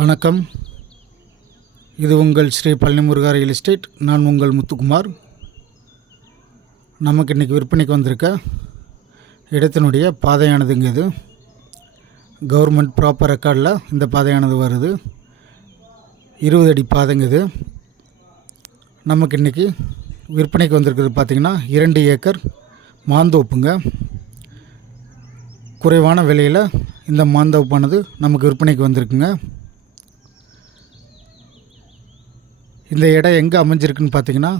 வணக்கம். இது உங்கள் ஸ்ரீ பழனிமுருகா ரியல் எஸ்டேட். நான் உங்கள் முத்துக்குமார். நமக்கு இன்றைக்கி விற்பனைக்கு வந்திருக்க இடத்தினுடைய பாதையானதுங்க. இது கவர்மெண்ட் ப்ராப்பர் ரெக்கார்டில் இந்த பாதையானது வருது. 20 அடி பாதைங்க இது. நமக்கு இன்றைக்கி விற்பனைக்கு வந்திருக்கிறது பார்த்திங்கன்னா 2 ஏக்கர் மாந்தோப்புங்க. குறைவான விலையில் இந்த மாந்தோப்பானது நமக்கு விற்பனைக்கு வந்திருக்குங்க. இந்த இடம் எங்கே அமைஞ்சிருக்குன்னு பார்த்தீங்கன்னா,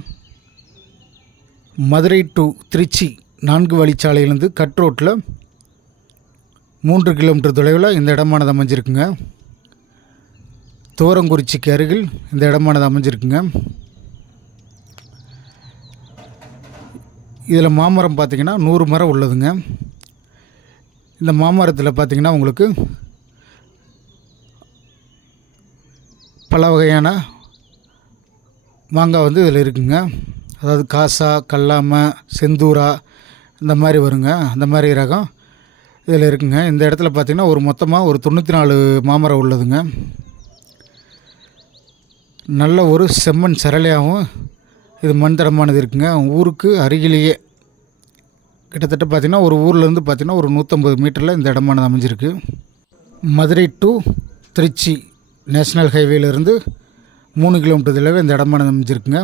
மதுரை டு திருச்சி 4 வழிச்சாலையிலேருந்து கட் ரோட்டில் 3 கிலோமீட்டர் தொலைவில் இந்த இடமானது அமைஞ்சிருக்குங்க. தோரங்குறிச்சிக்கு அருகில் இந்த இடமானது அமைஞ்சிருக்குங்க. இதில் மாமரம் பார்த்திங்கன்னா 100 மரம் உள்ளதுங்க. இந்த மாமரத்தில் பார்த்திங்கன்னா உங்களுக்கு பல வகையான மாங்காய் இதில் இருக்குங்க. அதாவது காசா, கல்லாமை, செந்தூரா இந்த மாதிரி வருங்க. அந்த மாதிரி ரகம் இதில் இருக்குங்க. இந்த இடத்துல பார்த்திங்கன்னா மொத்தமாக ஒரு 94 மாமரம் உள்ளதுங்க. நல்ல ஒரு செம்மண் சரளையாகவும் இது மண் தடமானது இருக்குங்க. ஊருக்கு அருகிலேயே கிட்டத்தட்ட பார்த்திங்கன்னா ஒரு ஊர்லேருந்து பார்த்திங்கன்னா ஒரு 150 மீட்டரில் இந்த இடமானது அமைஞ்சிருக்கு. மதுரை டு திருச்சி நேஷ்னல் ஹைவேலேருந்து 3 கிலோமீட்டர் தொலைவில் இந்த இடமானது அமைஞ்சிருக்குங்க.